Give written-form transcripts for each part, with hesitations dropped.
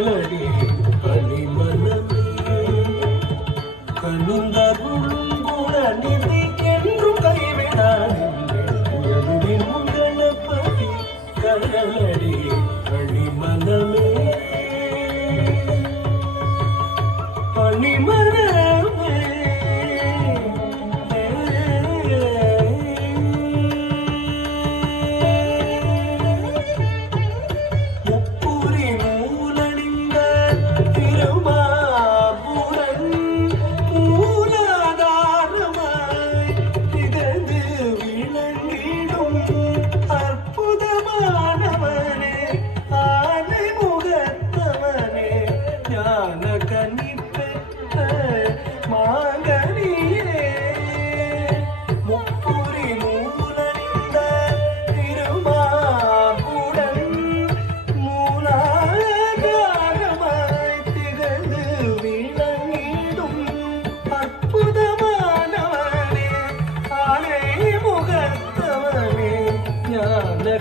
கடலடி அணிமனமே கனிந்தருளும் குணநிதி என்றும் கைவிடாதின் கணபதி கடலடி அணிமனமே அணிமனமே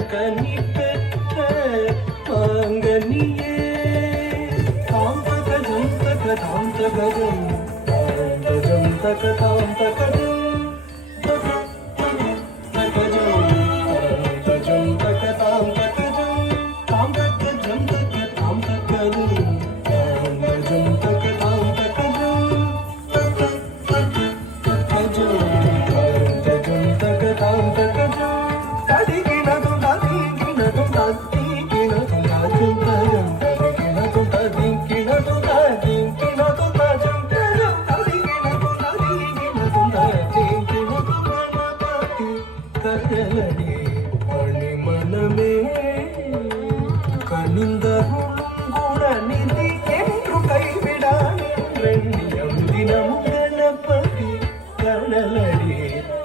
கனி பெற்ற மாங்கனியே தாம் தகஜம் தகதாம் தகஜம் தகஜம் தகதாம் தகஜம் தகஜம் தகதாம் தகஜம் தாம் தகஜம் தகதாம் தகஜம் தகஜம் தகதாம் தகஜம் தகஜம் தகதாம் தகஜம் கடலடி அணிமனமே கனிந்தருளும் குணநிதி என்று கைவிடானியம் தினமும் கணபதி கடலடி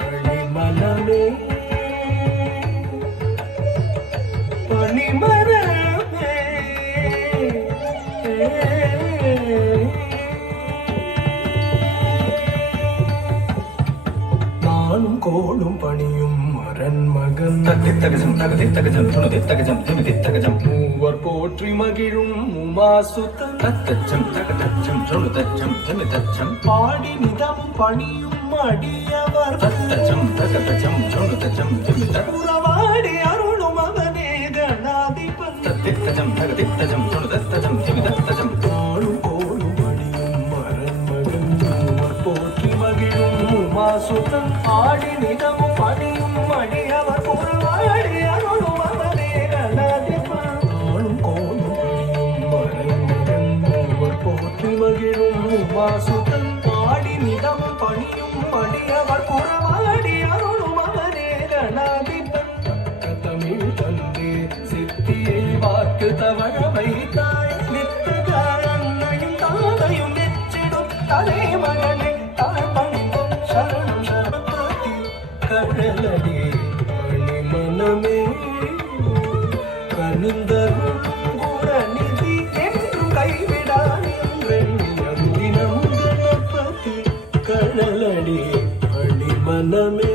அணிமனமே அணிமனமே நானும் கோளும் பணியும் மகன் தகதித்தகஜம் தகதித்தகஜம் துணுதித்தகஜம் திமிதித்தகஜம் மூவர் போற்றி மகிழும் உமாசுதன் தத்தச்சம் தகதச்சம் துணுதச்சம் திமிதச்சம் பாடி நிதமும் பணியும் அடியவர் தத்தச்சம் தகதச்சம் துணுதச்சம் திமித உறவாடி அருளும் அவனே கணாதிபன் தத்தித்தஜம் தகதித்தஜம் துணுதத்தஜம் திமிதத்தஜம் நானும் கோளும் பணியும் மகன் மூவர் போற்றி மகிழும் உமாசுதன் ஆடி நிதமும் பணியும் அடியவர் புறவாடி அருளும் அவனே கணாதிபன் நானும் கோளும் பணியும் மகன் மூவர் போற்றி மகிழும் உமாசுதன் ஆடி நிதமும் பணியும் அடியவர் புறவாடி அருளும் அவனே கணாதிபன் தமிழ் தந்தே சித்தியை வாக்கு தவழ வைத்தாய் நித்தக அன்னையும் தாதையும் நெச்சிடும் தலை மகனே தாழ்பணிந்தும் சரணம் சரணபதி கடலடி அணிமனமே கனிந்தருளும் குணநிதி என்று கைவிடானியம் தினமும் கணபதி கடலடி அணிமனமே